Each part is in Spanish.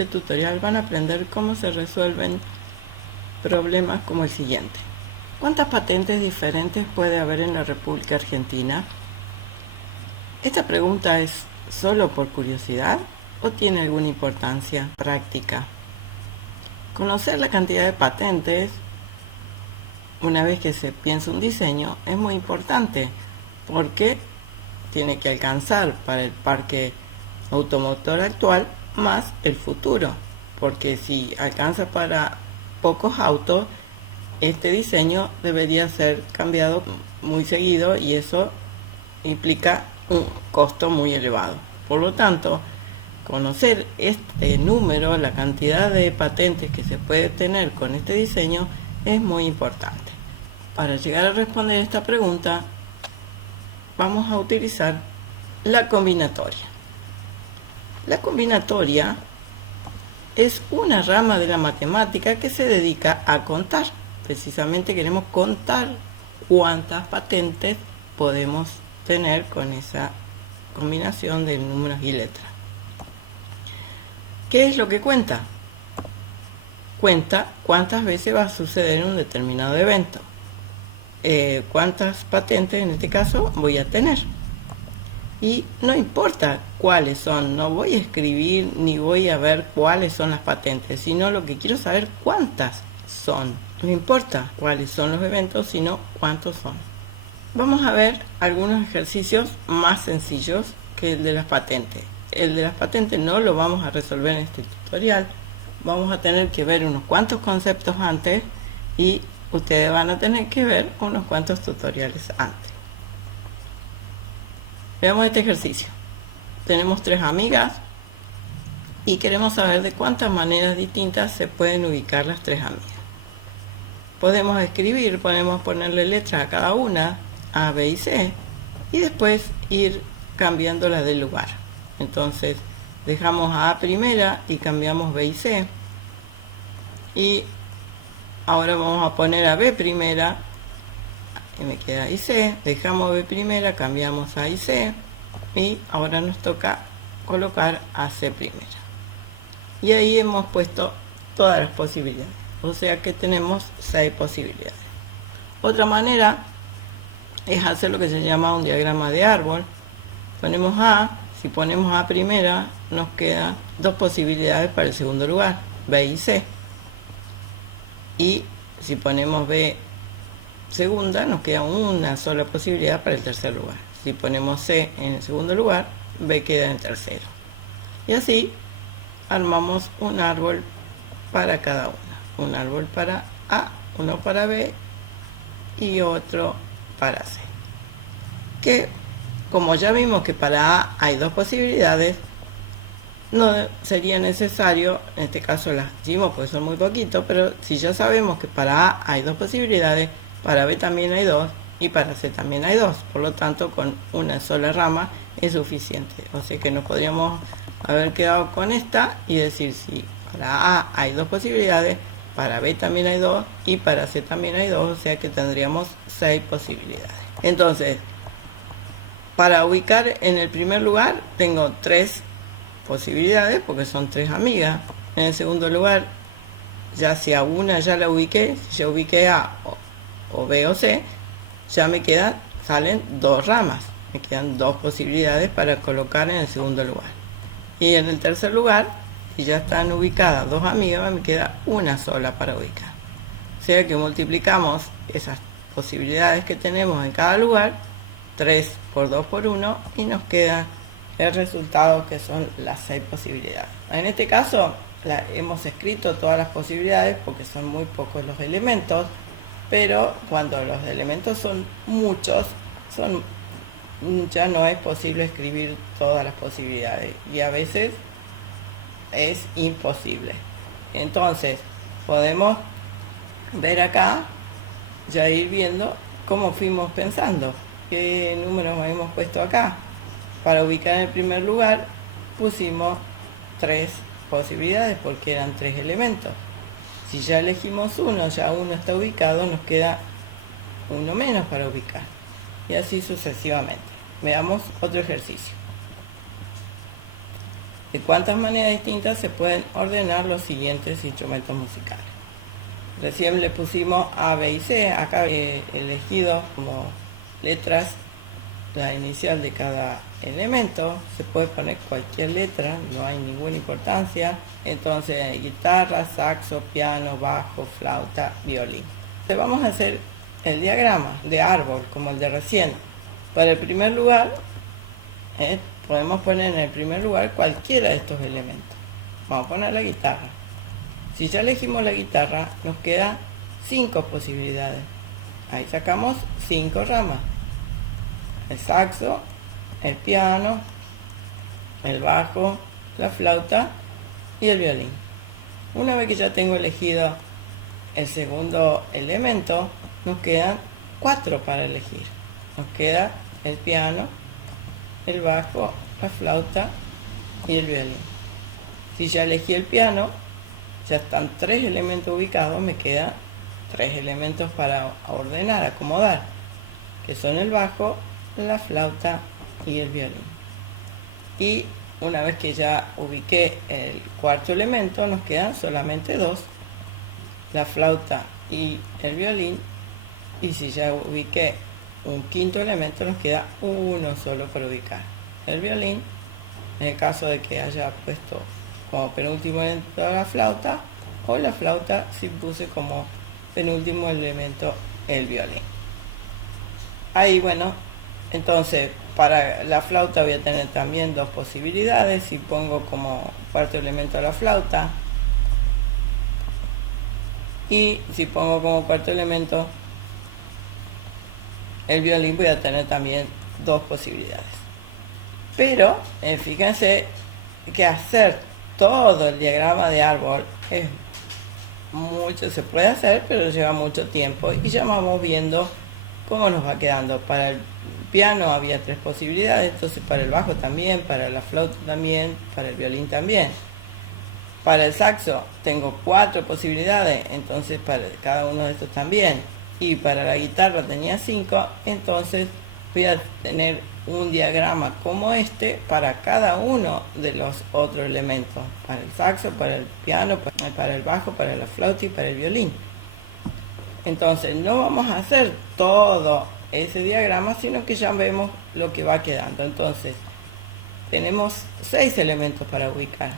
este tutorial van a aprender cómo se resuelven problemas como el siguiente. ¿Cuántas patentes diferentes puede haber en la República Argentina? ¿Esta pregunta es solo por curiosidad o tiene alguna importancia práctica? Conocer la cantidad de patentes una vez que se piensa un diseño es muy importante porque tiene que alcanzar para el parque automotor actual más el futuro, porque si alcanza para pocos autos, este diseño debería ser cambiado muy seguido y eso implica un costo muy elevado. Por lo tanto, conocer este número, la cantidad de patentes que se puede tener con este diseño es muy importante. Para llegar a responder esta pregunta, vamos a utilizar la combinatoria. La combinatoria es una rama de la matemática que se dedica a contar. Precisamente queremos contar cuántas patentes podemos tener con esa combinación de números y letras. ¿Qué es lo que cuenta? Cuenta cuántas veces va a suceder un determinado evento. Cuántas patentes en este caso voy a tener. Y no importa cuáles son, no voy a escribir ni voy a ver cuáles son las patentes, sino lo que quiero saber cuántas son. No importa cuáles son los eventos, sino cuántos son. Vamos a ver algunos ejercicios más sencillos que el de las patentes. El de las patentes no lo vamos a resolver en este tutorial. Vamos a tener que ver unos cuantos conceptos antes y ustedes van a tener que ver unos cuantos tutoriales antes. Veamos este ejercicio. Tenemos 3 amigas y queremos saber de cuántas maneras distintas se pueden ubicar las 3 amigas. Podemos escribir, podemos ponerle letras a cada una, A, B y C, y después ir cambiándolas de lugar. Entonces dejamos a primera y cambiamos B y C. Y ahora vamos a poner a B primera, y me queda A y C. Dejamos B primera, cambiamos A y C. Y ahora nos toca colocar a C primera. Y ahí hemos puesto todas las posibilidades. O sea que tenemos 6 posibilidades. Otra manera es hacer lo que se llama un diagrama de árbol. Ponemos A. Si ponemos A primera, nos quedan 2 posibilidades para el segundo lugar, B y C. Y si ponemos B segunda, nos queda una sola posibilidad para el tercer lugar. Si ponemos C en el segundo lugar, B queda en el tercero. Y así armamos un árbol para cada una. Un árbol para A, uno para B y otro para C. Que como ya vimos que para A hay 2 posibilidades, no sería necesario, en este caso las hicimos porque son muy poquitos, pero si ya sabemos que para A hay 2 posibilidades, para B también hay 2 y para C también hay 2. Por lo tanto, con una sola rama es suficiente. O sea que nos podríamos haber quedado con esta y decir si para A hay 2 posibilidades, para B también hay 2 y para C también hay 2, o sea que tendríamos 6 posibilidades. Entonces, para ubicar en el primer lugar tengo 3 posibilidades porque son 3 amigas. En el segundo lugar, ya si a una ya la ubiqué, si yo ubiqué A o B o C, ya me quedan, salen 2 ramas. Me quedan 2 posibilidades para colocar en el segundo lugar. Y en el tercer lugar, si ya están ubicadas 2 amigas, me queda una sola para ubicar. O sea que multiplicamos esas posibilidades que tenemos en cada lugar, 3 por 2 por 1, y nos queda el resultado que son las 6 posibilidades. En este caso hemos escrito todas las posibilidades porque son muy pocos los elementos, pero cuando los elementos son muchos, ya no es posible escribir todas las posibilidades y a veces es imposible. Entonces podemos ver acá, ya ir viendo cómo fuimos pensando, qué números hemos puesto acá. Para ubicar en el primer lugar pusimos 3 posibilidades porque eran 3 elementos. Si ya elegimos uno, ya uno está ubicado, nos queda uno menos para ubicar. Y así sucesivamente. Veamos otro ejercicio. de cuántas maneras distintas se pueden ordenar los siguientes instrumentos musicales. Recién le pusimos A, B y C. Acá he elegido como letras la inicial de cada elemento. Se puede poner cualquier letra, no hay ninguna importancia. Entonces, guitarra, saxo, piano, bajo, flauta, violín. Entonces vamos a hacer el diagrama de árbol, como el de recién. Para el primer lugar, podemos poner en el primer lugar cualquiera de estos elementos. Vamos a poner la guitarra. Si ya elegimos la guitarra, nos quedan 5 posibilidades. Ahí sacamos 5 ramas. El saxo, el piano, el bajo, la flauta y el violín. Una vez que ya tengo elegido el segundo elemento, nos quedan 4 para elegir. Nos queda el piano, el bajo, la flauta y el violín. Si ya elegí el piano, ya están 3 elementos ubicados, me quedan 3 elementos para ordenar, acomodar, que son el bajo, la flauta y el violín. Y una vez que ya ubiqué el cuarto elemento, nos quedan solamente 2, la flauta y el violín. Y si ya ubiqué un quinto elemento, nos queda uno solo para ubicar, el violín. En el caso de que haya puesto como penúltimo elemento la flauta, o la flauta si puse como penúltimo elemento el violín. Ahí, bueno, entonces para la flauta voy a tener también 2 posibilidades. Si pongo como cuarto elemento la flauta, y si pongo como cuarto elemento el violín, voy a tener también 2 posibilidades. Pero fíjense que hacer todo el diagrama de árbol es mucho, se puede hacer, pero lleva mucho tiempo, y ya vamos viendo cómo nos va quedando. Para el piano había 3 posibilidades, entonces para el bajo también, para la flauta también, para el violín también. Para el saxo tengo 4 posibilidades, entonces para cada uno de estos también. Y para la guitarra tenía 5, entonces voy a tener un diagrama como este para cada uno de los otros elementos, para el saxo, para el piano, para el bajo, para la flauta y para el violín. Entonces no vamos a hacer todo ese diagrama, sino que ya vemos lo que va quedando. Entonces tenemos 6 elementos para ubicar.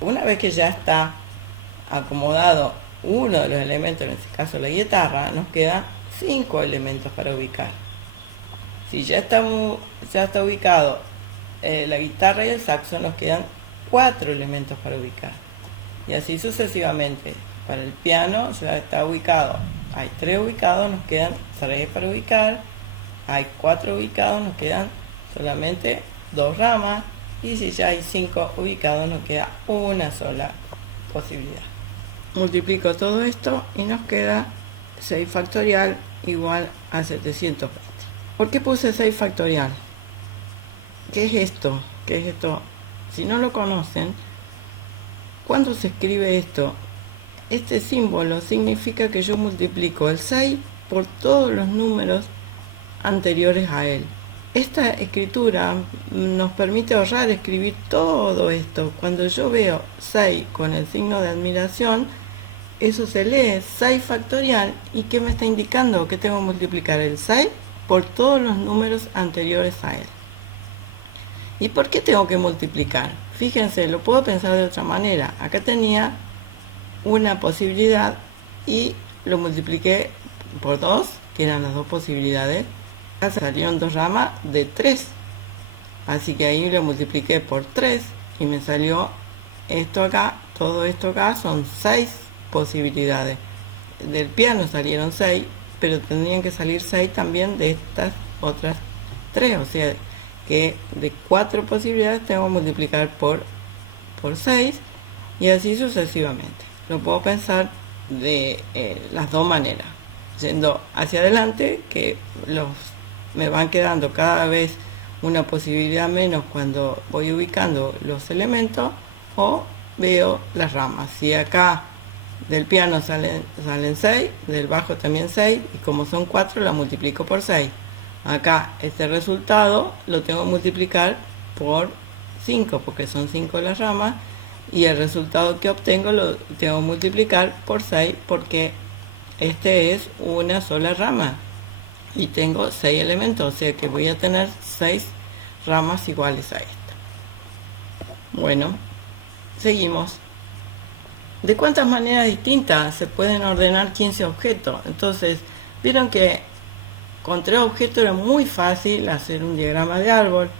Una vez que ya está acomodado uno de los elementos, en este caso la guitarra, nos quedan 5 elementos para ubicar. Si ya está ubicado la guitarra y el saxo, nos quedan 4 elementos para ubicar. Y así sucesivamente. Para el piano ya está ubicado, hay 3 ubicados, nos quedan 3 para ubicar. Hay 4 ubicados, nos quedan solamente 2 ramas. Y si ya hay 5 ubicados, nos queda una sola posibilidad. Multiplico todo esto y nos queda 6 factorial igual a 720. ¿Por qué puse 6 factorial? ¿Qué es esto? ¿Qué es esto? Si no lo conocen, cuando se escribe esto, este símbolo significa que yo multiplico el 6 por todos los números anteriores a él. Esta escritura nos permite ahorrar escribir todo esto. Cuando yo veo 6 con el signo de admiración, eso se lee 6 factorial. ¿Y qué me está indicando? Que tengo que multiplicar el 6 por todos los números anteriores a él. ¿Y por qué tengo que multiplicar? Fíjense, lo puedo pensar de otra manera. Acá tenía una posibilidad y lo multipliqué por 2, que eran las 2 posibilidades. Acá salieron 2 ramas de 3. Así que ahí lo multipliqué por 3 y me salió esto acá. Todo esto acá son 6 posibilidades. Del piano salieron 6, pero tendrían que salir 6 también de estas otras 3. O sea que de 4 posibilidades tengo que multiplicar por 6 y así sucesivamente. Lo puedo pensar de las 2 maneras. Yendo hacia adelante, que me van quedando cada vez una posibilidad menos cuando voy ubicando los elementos, o veo las ramas. Si acá del piano salen 6, del bajo también 6, y como son 4 la multiplico por 6. Acá este resultado lo tengo que multiplicar por 5 porque son 5 las ramas, y el resultado que obtengo lo tengo que multiplicar por 6 porque este es una sola rama y tengo 6 elementos, o sea que voy a tener 6 ramas iguales a esta. Bueno, seguimos. ¿De cuántas maneras distintas se pueden ordenar 15 objetos? Entonces, vieron que con 3 objetos era muy fácil hacer un diagrama de árbol.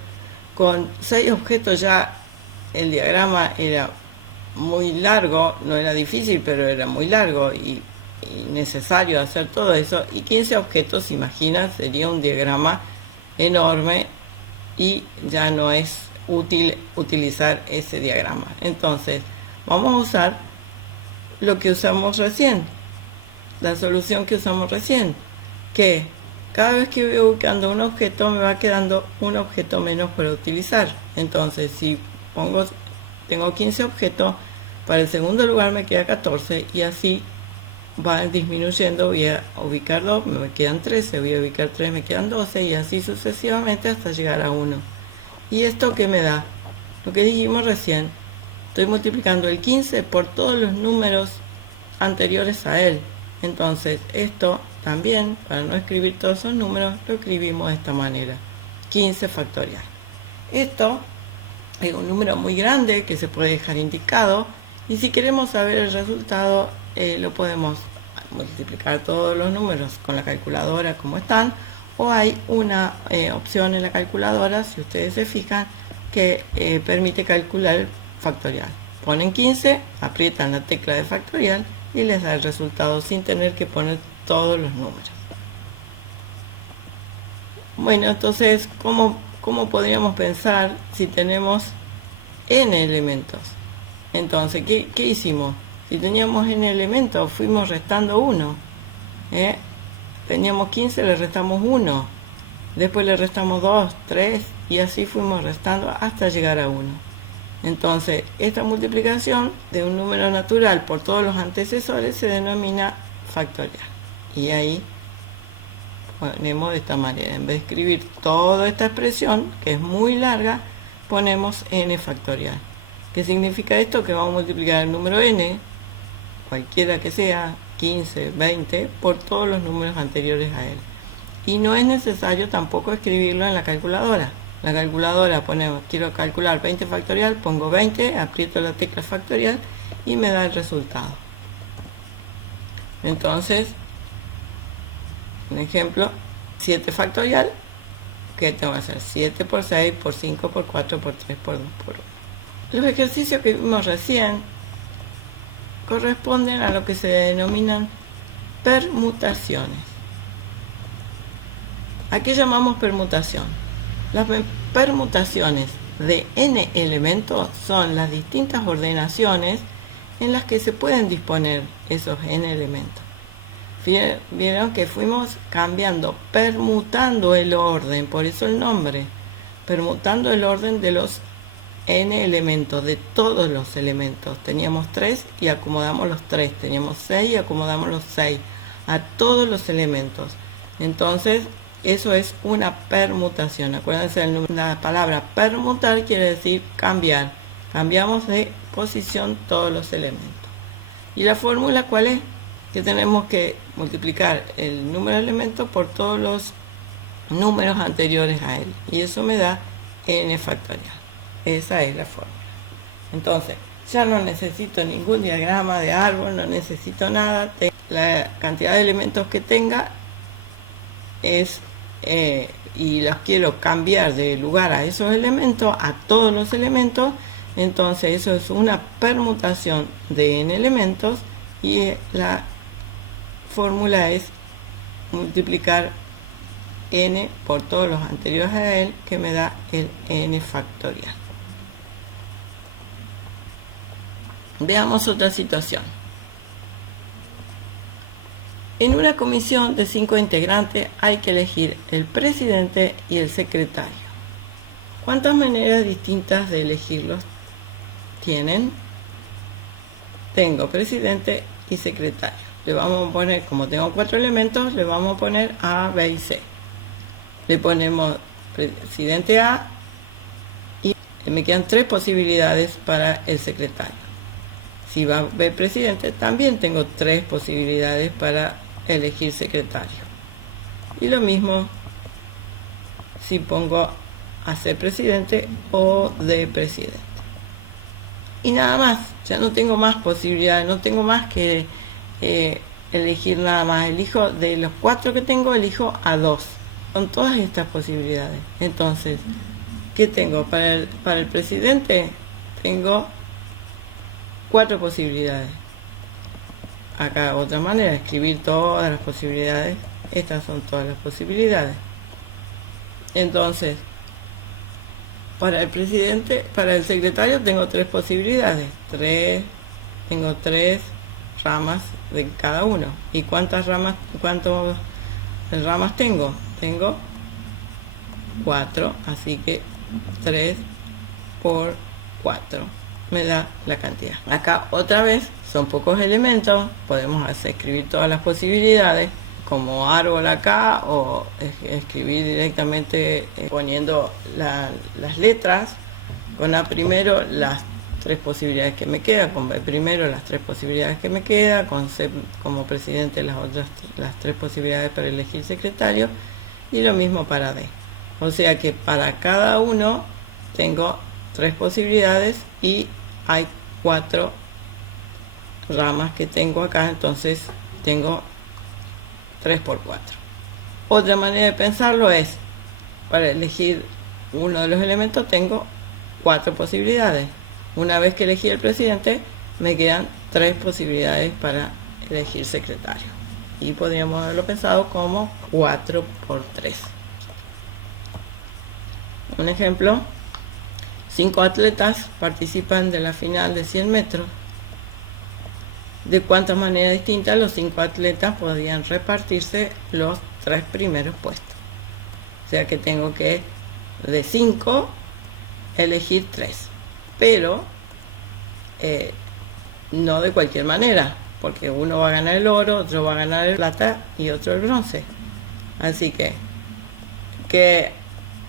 Con 6 objetos ya el diagrama era muy largo, no era difícil, pero era muy largo y necesario hacer todo eso. Y 15 objetos, imagina, sería un diagrama enorme y ya no es útil utilizar ese diagrama. Entonces, vamos a usar lo que usamos recién, la solución que usamos recién, que cada vez que voy ubicando un objeto me va quedando un objeto menos para utilizar. Entonces, si tengo 15 objetos, para el segundo lugar me queda 14 y así va disminuyendo. Voy a ubicar 2, me quedan 13, voy a ubicar 3, me quedan 12 y así sucesivamente hasta llegar a 1. ¿Y esto qué me da? Lo que dijimos recién, estoy multiplicando el 15 por todos los números anteriores a él. Entonces esto también, para no escribir todos esos números, lo escribimos de esta manera, 15 factorial. Esto es un número muy grande que se puede dejar indicado, y si queremos saber el resultado lo podemos multiplicar todos los números con la calculadora como están, o hay una opción en la calculadora, si ustedes se fijan, que permite calcular el factorial. Ponen 15, aprietan la tecla de factorial y les da el resultado sin tener que poner todos los números. Bueno, entonces, ¿cómo podríamos pensar si tenemos n elementos? Entonces, ¿qué hicimos? Si teníamos n elementos, fuimos restando 1. Teníamos 15, le restamos 1. Después le restamos 2, 3 y así fuimos restando hasta llegar a 1. Entonces, esta multiplicación de un número natural por todos los antecesores se denomina factorial. Y ahí ponemos de esta manera. En vez de escribir toda esta expresión, que es muy larga, ponemos n factorial. ¿Qué significa esto? Que vamos a multiplicar el número n, cualquiera que sea, 15, 20, por todos los números anteriores a él. Y no es necesario tampoco escribirlo en la calculadora. La calculadora ponemos, quiero calcular 20 factorial, pongo 20, aprieto la tecla factorial y me da el resultado. Entonces, un ejemplo, 7 factorial, ¿qué tengo que hacer? 7 por 6, por 5, por 4, por 3, por 2, por 1. Los ejercicios que vimos recién corresponden a lo que se denominan permutaciones. ¿A qué llamamos permutación? Las permutaciones de n elementos son las distintas ordenaciones en las que se pueden disponer esos n elementos. Vieron que fuimos cambiando, permutando el orden, por eso el nombre, permutando el orden de los n elementos, de todos los elementos. Teníamos 3 y acomodamos los 3, teníamos 6 y acomodamos los 6 a todos los elementos. Entonces, eso es una permutación. Acuérdense, la palabra permutar quiere decir cambiar. Cambiamos de posición todos los elementos. ¿Y la fórmula cuál es? Que tenemos que multiplicar el número de elementos por todos los números anteriores a él. Y eso me da n factorial. Esa es la fórmula. Entonces, ya no necesito ningún diagrama de árbol, no necesito nada. La cantidad de elementos que tenga es y los quiero cambiar de lugar a esos elementos, a todos los elementos. Entonces eso es una permutación de n elementos y la fórmula es multiplicar n por todos los anteriores a él, que me da el n factorial. Veamos otra situación. En una comisión de 5 integrantes hay que elegir el presidente y el secretario. ¿Cuántas maneras distintas de elegirlos tienen? Tengo presidente y secretario. Le vamos a poner, como tengo 4 elementos, le vamos a poner A, B y C. Le ponemos presidente A y me quedan 3 posibilidades para el secretario. Si va a haber presidente, también tengo 3 posibilidades para elegir secretario. Y lo mismo si pongo a ser presidente o de presidente. Y nada más, ya no tengo más posibilidades, no tengo más que elegir nada más. Elijo de los 4 que tengo, elijo a 2. Son todas estas posibilidades. Entonces, ¿qué tengo? Para el presidente tengo 4 posibilidades. Acá otra manera de escribir todas las posibilidades. Estas son todas las posibilidades. Entonces, para el presidente, para el secretario tengo 3 posibilidades. Tengo 3 ramas de cada uno. ¿Y cuántas ramas tengo? Tengo 4, así que 3 por 4 me da la cantidad. Acá otra vez son pocos elementos, podemos escribir todas las posibilidades como árbol acá, o escribir directamente poniendo las letras, con A primero las 3 posibilidades que me quedan, con B primero las 3 posibilidades que me quedan, con C como presidente las 3 posibilidades para elegir secretario, y lo mismo para D. O sea que para cada uno tengo 3 posibilidades y hay 4 ramas que tengo acá, entonces tengo 3 por 4. Otra manera de pensarlo es, para elegir uno de los elementos tengo 4 posibilidades. Una vez que elegí el presidente, me quedan 3 posibilidades para elegir secretario. Y podríamos haberlo pensado como 4 por 3. Un ejemplo: 5 atletas participan de la final de 100 metros. ¿De cuántas maneras distintas los 5 atletas podrían repartirse los 3 primeros puestos? O sea que tengo que, de 5, elegir 3. Pero no de cualquier manera, porque uno va a ganar el oro, otro va a ganar el plata y otro el bronce. Así que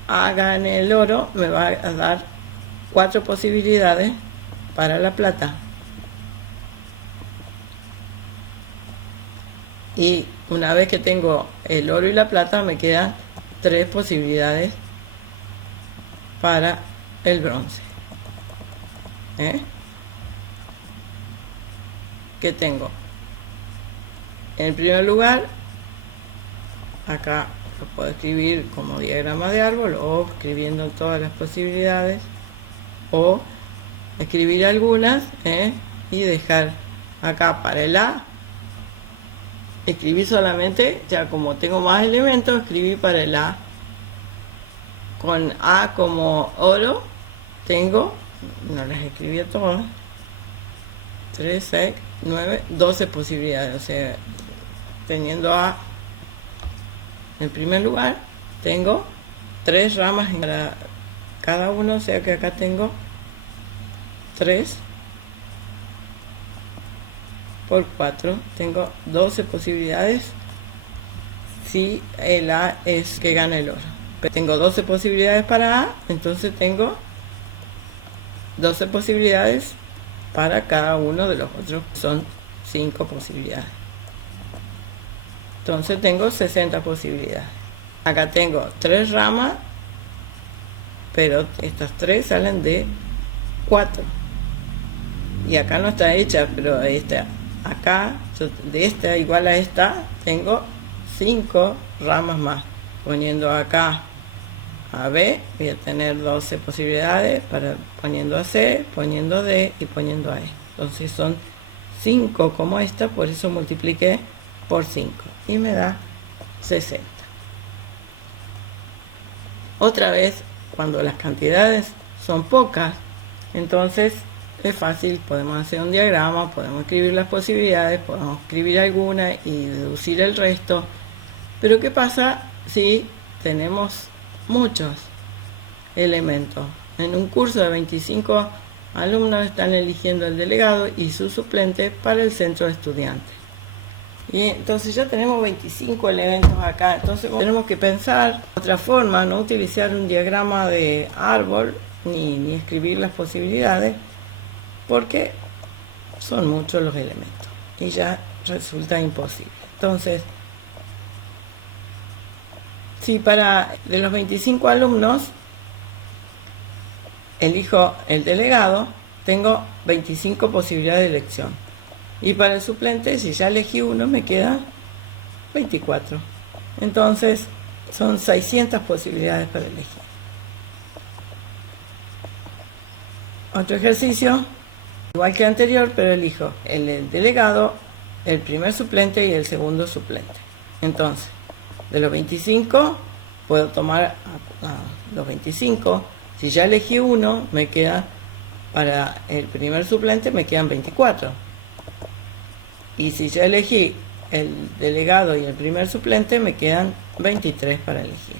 gane el oro me va a dar 4 posibilidades para la plata. Y una vez que tengo el oro y la plata, me quedan 3 posibilidades para el bronce. ¿Qué tengo? En primer lugar, acá lo puedo escribir como diagrama de árbol, o escribiendo todas las posibilidades, o escribir algunas y dejar acá para el A. Escribí solamente, ya como tengo más elementos, escribí para el A. Con A como oro tengo, no las escribí a todas, 3, 6, 9, 12 posibilidades. O sea, teniendo A en primer lugar, tengo 3 ramas para cada uno, o sea que acá tengo 3 por 4, tengo 12 posibilidades si el A es que gana el oro. Pero tengo 12 posibilidades para A, entonces tengo 12 posibilidades para cada uno de los otros, son 5 posibilidades. Entonces tengo 60 posibilidades. Acá tengo 3 ramas, pero estas 3 salen de 4. Y acá no está hecha, pero acá, de esta igual a esta, tengo 5 ramas más. Poniendo acá a B, voy a tener 12 posibilidades, poniendo a C, poniendo D y poniendo a E. Entonces son 5 como esta, por eso multipliqué por 5 y me da 60. Otra vez, cuando las cantidades son pocas, entonces es fácil, podemos hacer un diagrama, podemos escribir las posibilidades, podemos escribir alguna y deducir el resto. Pero ¿qué pasa si tenemos muchos elementos? En un curso de 25 alumnos están eligiendo el delegado y su suplente para el centro de estudiantes. Y entonces ya tenemos 25 elementos acá. Entonces tenemos que pensar otra forma, no utilizar un diagrama de árbol, ni escribir las posibilidades, porque son muchos los elementos y ya resulta imposible. Entonces, si de los 25 alumnos elijo el delegado, tengo 25 posibilidades de elección. Y para el suplente, si ya elegí uno, me quedan 24. Entonces, son 600 posibilidades para elegir. Otro ejercicio, igual que el anterior, pero elijo el delegado, el primer suplente y el segundo suplente. Entonces, de los 25, puedo tomar a los 25. Si ya elegí uno, me queda, para el primer suplente, me quedan 24. Y si ya elegí el delegado y el primer suplente, me quedan 23 para elegir.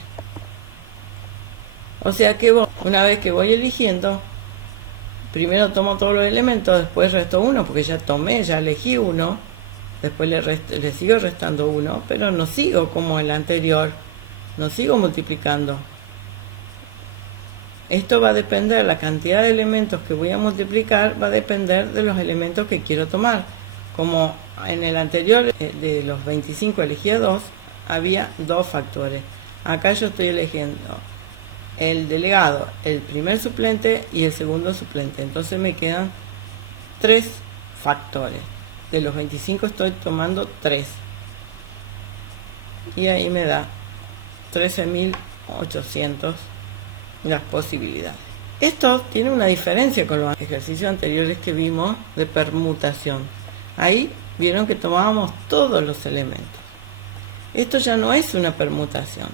O sea que una vez que voy eligiendo, primero tomo todos los elementos, después resto uno, porque ya elegí uno, después le sigo restando uno, pero no sigo como el anterior, no sigo multiplicando. Esto va a depender, la cantidad de elementos que voy a multiplicar va a depender de los elementos que quiero tomar. Como en el anterior, de los 25 elegía 2, había 2 factores. Acá yo estoy eligiendo el delegado, el primer suplente y el segundo suplente. Entonces me quedan 3 factores. De los 25 estoy tomando 3. Y ahí me da 13.800 las posibilidades. Esto tiene una diferencia con los ejercicios anteriores que vimos de permutación. Ahí vieron que tomábamos todos los elementos. Esto ya no es una permutación.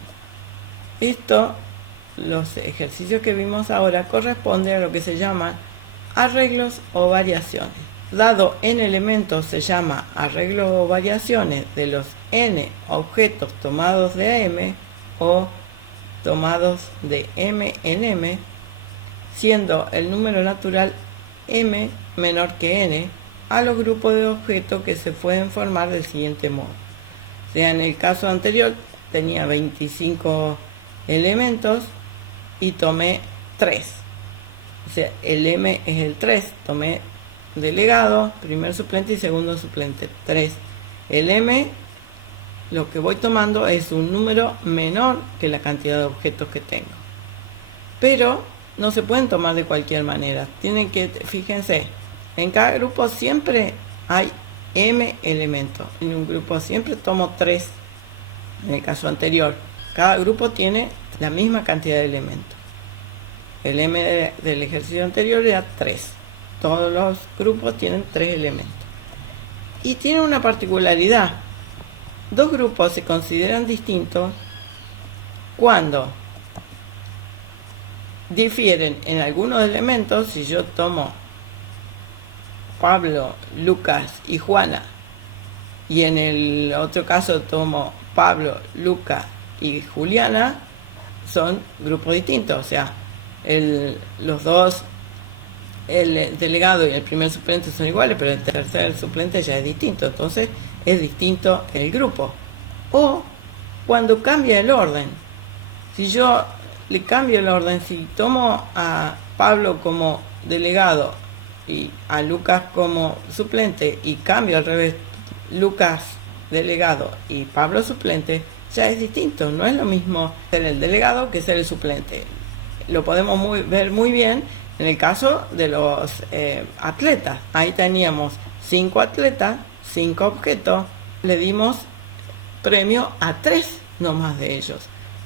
Los ejercicios que vimos ahora corresponden a lo que se llaman arreglos o variaciones. Dado n elementos se llama arreglos o variaciones de los n objetos tomados de M o tomados de M en M, siendo el número natural M menor que n, a los grupos de objetos que se pueden formar del siguiente modo. O sea, en el caso anterior tenía 25 elementos y tomé 3. O sea, el M es el 3, tomé delegado, primer suplente y segundo suplente, 3. El M, lo que voy tomando es un número menor que la cantidad de objetos que tengo. Pero no se pueden tomar de cualquier manera. Fíjense, en cada grupo siempre hay M elementos. En un grupo siempre tomo 3. En el caso anterior, cada grupo tiene la misma cantidad de elementos. El M del ejercicio anterior era 3. Todos los grupos tienen 3 elementos. Y tiene una particularidad. 2 grupos se consideran distintos cuando difieren en algunos elementos. Si yo tomo Pablo, Lucas y Juana, y en el otro caso tomo Pablo, Lucas y Juliana, son grupos distintos. O sea, los dos, el delegado y el primer suplente son iguales, pero el tercer suplente ya es distinto. Entonces es distinto el grupo. O cuando cambia el orden. Si yo le cambio el orden, si tomo a Pablo como delegado y a Lucas como suplente, y cambio al revés, Lucas delegado y Pablo suplente, ya es distinto. No es lo mismo ser el delegado que ser el suplente. Lo podemos ver muy bien en el caso de los atletas. Ahí teníamos 5 atletas, 5 objetos, le dimos premio a 3 nomás de ellos.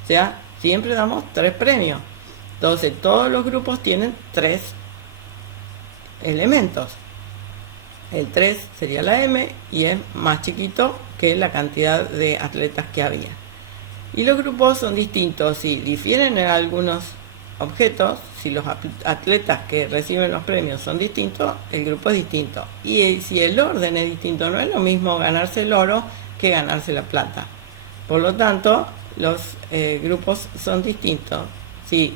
O sea, siempre damos 3 premios. Entonces todos los grupos tienen 3 elementos. El 3 sería la M y es más chiquito que la cantidad de atletas que había. Y los grupos son distintos. Si difieren en algunos objetos, si los atletas que reciben los premios son distintos, el grupo es distinto. Y si el orden es distinto, no es lo mismo ganarse el oro que ganarse la plata. Por lo tanto, los grupos son distintos. Si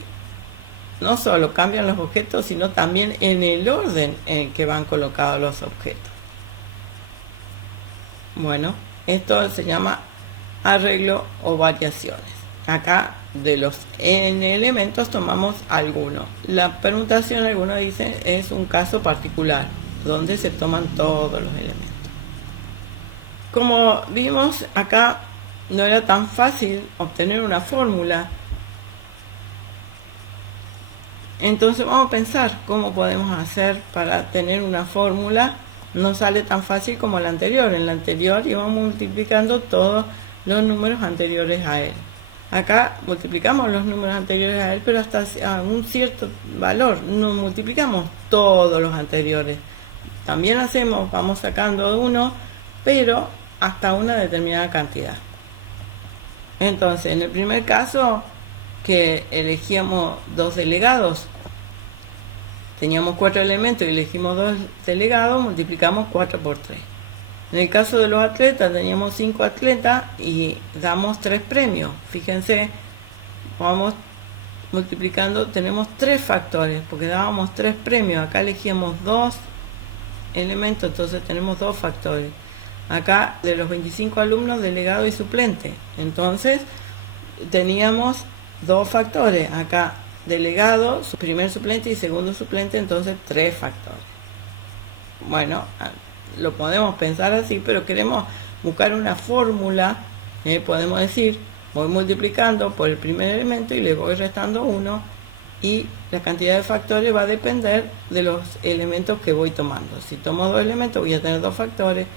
no solo cambian los objetos, sino también en el orden en que van colocados los objetos. Bueno, esto se llama arreglo o variaciones. Acá de los n elementos tomamos alguno. La permutación, algunos dicen, es un caso particular, donde se toman todos los elementos. Como vimos acá, no era tan fácil obtener una fórmula. Entonces vamos a pensar cómo podemos hacer para tener una fórmula. No sale tan fácil como la anterior. En la anterior íbamos multiplicando todos los números anteriores a él. Acá multiplicamos los números anteriores a él, pero hasta a un cierto valor. No multiplicamos todos los anteriores. También vamos sacando uno, pero hasta una determinada cantidad. Entonces, en el primer caso, que elegíamos dos delegados, teníamos 4 elementos y elegimos 2 delegados, multiplicamos 4 por 3. En el caso de los atletas, teníamos 5 atletas y damos 3 premios. Fíjense, vamos multiplicando, tenemos 3 factores, porque dábamos 3 premios. Acá elegíamos 2 elementos, entonces tenemos 2 factores. Acá, de los 25 alumnos, delegado y suplente. Entonces, teníamos 2 factores. Acá, delegado, su primer suplente y segundo suplente, entonces 3 factores. Bueno, lo podemos pensar así, pero queremos buscar una fórmula. Podemos decir, voy multiplicando por el primer elemento y le voy restando 1, y la cantidad de factores va a depender de los elementos que voy tomando. Si tomo 2 elementos, voy a tener 2 factores,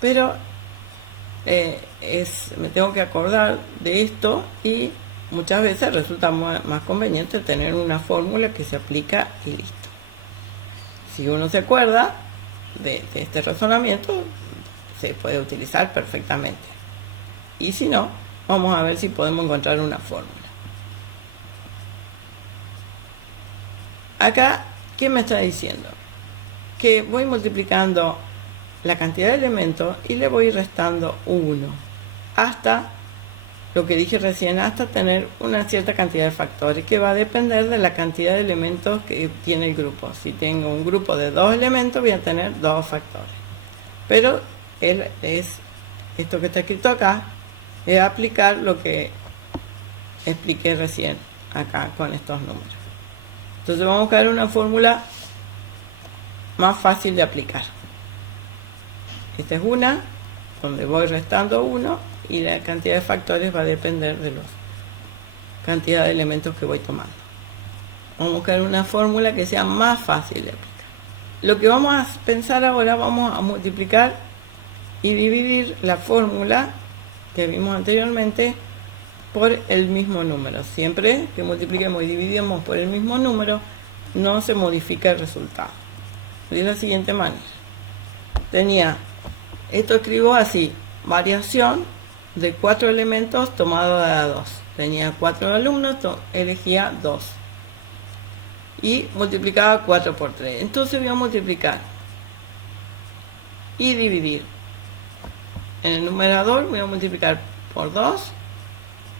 pero me tengo que acordar de esto, y muchas veces resulta más conveniente tener una fórmula que se aplica y listo. Si uno se acuerda de este razonamiento, se puede utilizar perfectamente. Y si no, vamos a ver si podemos encontrar una fórmula. Acá, ¿qué me está diciendo? Que voy multiplicando la cantidad de elementos y le voy restando 1 hasta lo que dije recién, hasta tener una cierta cantidad de factores, que va a depender de la cantidad de elementos que tiene el grupo. Si tengo un grupo de 2 elementos, voy a tener 2 factores. Pero esto que está escrito acá es aplicar lo que expliqué recién acá con estos números. Entonces vamos a buscar una fórmula más fácil de aplicar. Esta es una, donde voy restando 1, y la cantidad de factores va a depender de la cantidad de elementos que voy tomando. Vamos a buscar una fórmula que sea más fácil de aplicar. Lo que vamos a pensar ahora, vamos a multiplicar y dividir la fórmula que vimos anteriormente por el mismo número. Siempre que multipliquemos y dividimos por el mismo número, no se modifica el resultado. De la siguiente manera. Esto escribo así: variación de 4 elementos tomado de a 2. Tenía 4 alumnos, elegía 2. Y multiplicaba 4 por 3. Entonces voy a multiplicar y dividir. En el numerador voy a multiplicar por 2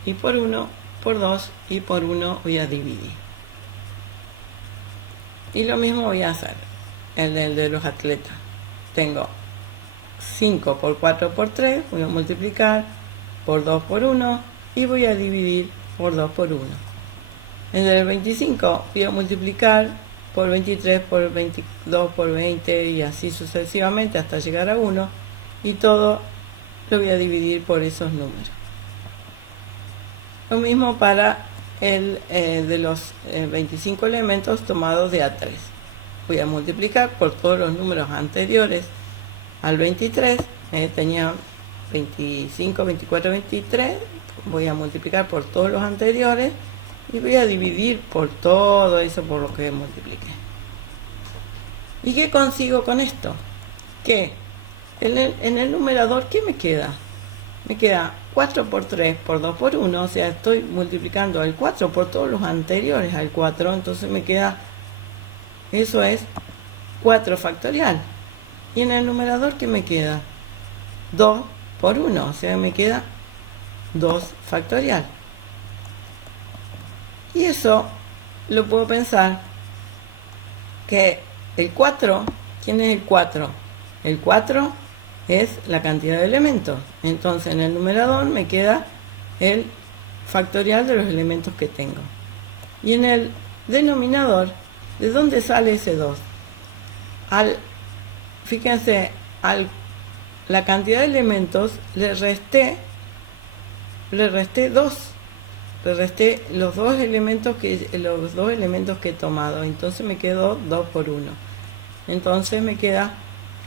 y por 1, por 2 y por 1 voy a dividir. Y lo mismo voy a hacer en el de los atletas. Tengo 5 por 4 por 3, voy a multiplicar por 2 por 1 y voy a dividir por 2 por 1. En el 25 voy a multiplicar por 23 por 22 por 20 y así sucesivamente hasta llegar a 1, y todo lo voy a dividir por esos números. Lo mismo para el de los 25 elementos tomados de A3. Voy a multiplicar por todos los números anteriores al 23. Tenía 25, 24, 23. Voy a multiplicar por todos los anteriores y voy a dividir por todo eso por lo que multipliqué. ¿Y qué consigo con esto? Que en el numerador, ¿qué me queda? Me queda 4 por 3 por 2 por 1, o sea, estoy multiplicando el 4 por todos los anteriores al 4, entonces me queda, eso es 4 factorial. Y en el numerador, ¿qué me queda? 2 por 1, o sea, me queda 2 factorial. Y eso lo puedo pensar que el 4, ¿quién es el 4? El 4 es la cantidad de elementos. Entonces en el numerador me queda el factorial de los elementos que tengo. Y en el denominador, ¿de dónde sale ese 2? Fíjense, la cantidad de elementos le resté 2. Le resté los dos elementos que he tomado. Entonces me quedó 2 por 1. Entonces me queda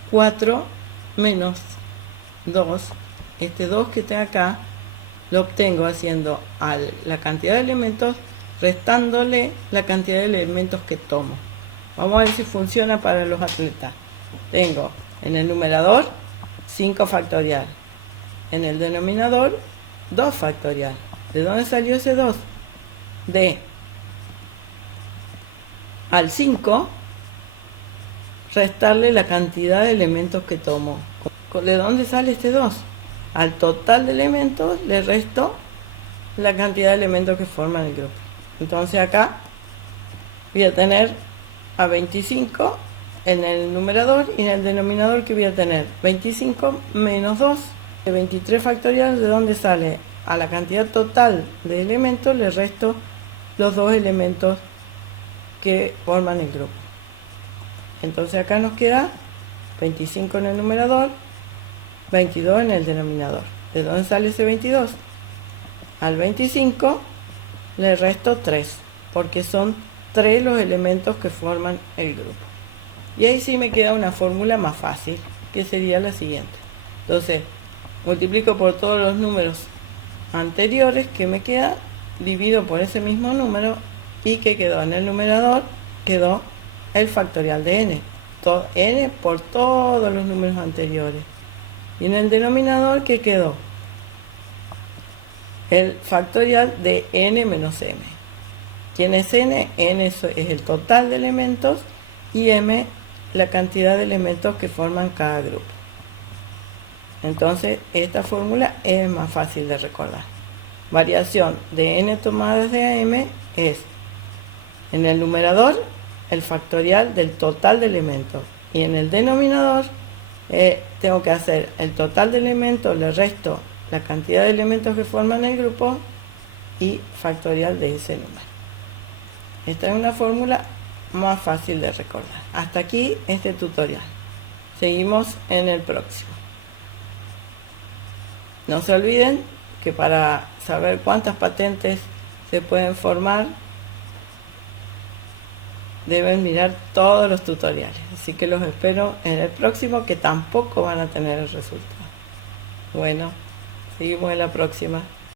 4 menos 2. Este 2 que está acá lo obtengo haciendo la cantidad de elementos restándole la cantidad de elementos que tomo. Vamos a ver si funciona para los atletas. Tengo en el numerador 5 factorial, en el denominador 2 factorial. ¿De dónde salió ese 2? De al 5 restarle la cantidad de elementos que tomo. ¿De dónde sale este 2? Al total de elementos le resto la cantidad de elementos que forman el grupo. Entonces acá voy a tener a 25 en el numerador y en el denominador que voy a tener 25 menos 2. De 23 factorial, ¿de dónde sale? A la cantidad total de elementos le resto los dos elementos que forman el grupo. Entonces acá nos queda 25 en el numerador, 22 en el denominador. ¿De dónde sale ese 22? Al 25 le resto 3, porque son 3 los elementos que forman el grupo. Y ahí sí me queda una fórmula más fácil, que sería la siguiente. Entonces, multiplico por todos los números anteriores que me queda, divido por ese mismo número, y que quedó en el numerador, quedó el factorial de n. N por todos los números anteriores. Y en el denominador, ¿qué quedó? El factorial de n menos m. ¿Quién es n? N es el total de elementos y m la cantidad de elementos que forman cada grupo. Entonces esta fórmula es más fácil de recordar. Variación de n tomadas de m es en el numerador el factorial del total de elementos y en el denominador tengo que hacer el total de elementos, le resto la cantidad de elementos que forman el grupo y factorial de ese número. Esta es una fórmula más fácil de recordar. Hasta aquí este tutorial. Seguimos en el próximo. No se olviden que para saber cuántas patentes se pueden formar deben mirar todos los tutoriales. Así que los espero en el próximo, que tampoco van a tener el resultado. Bueno, seguimos en la próxima.